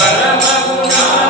Saramagunam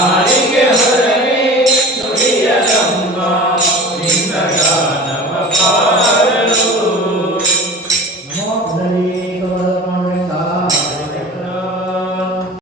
Hare हरे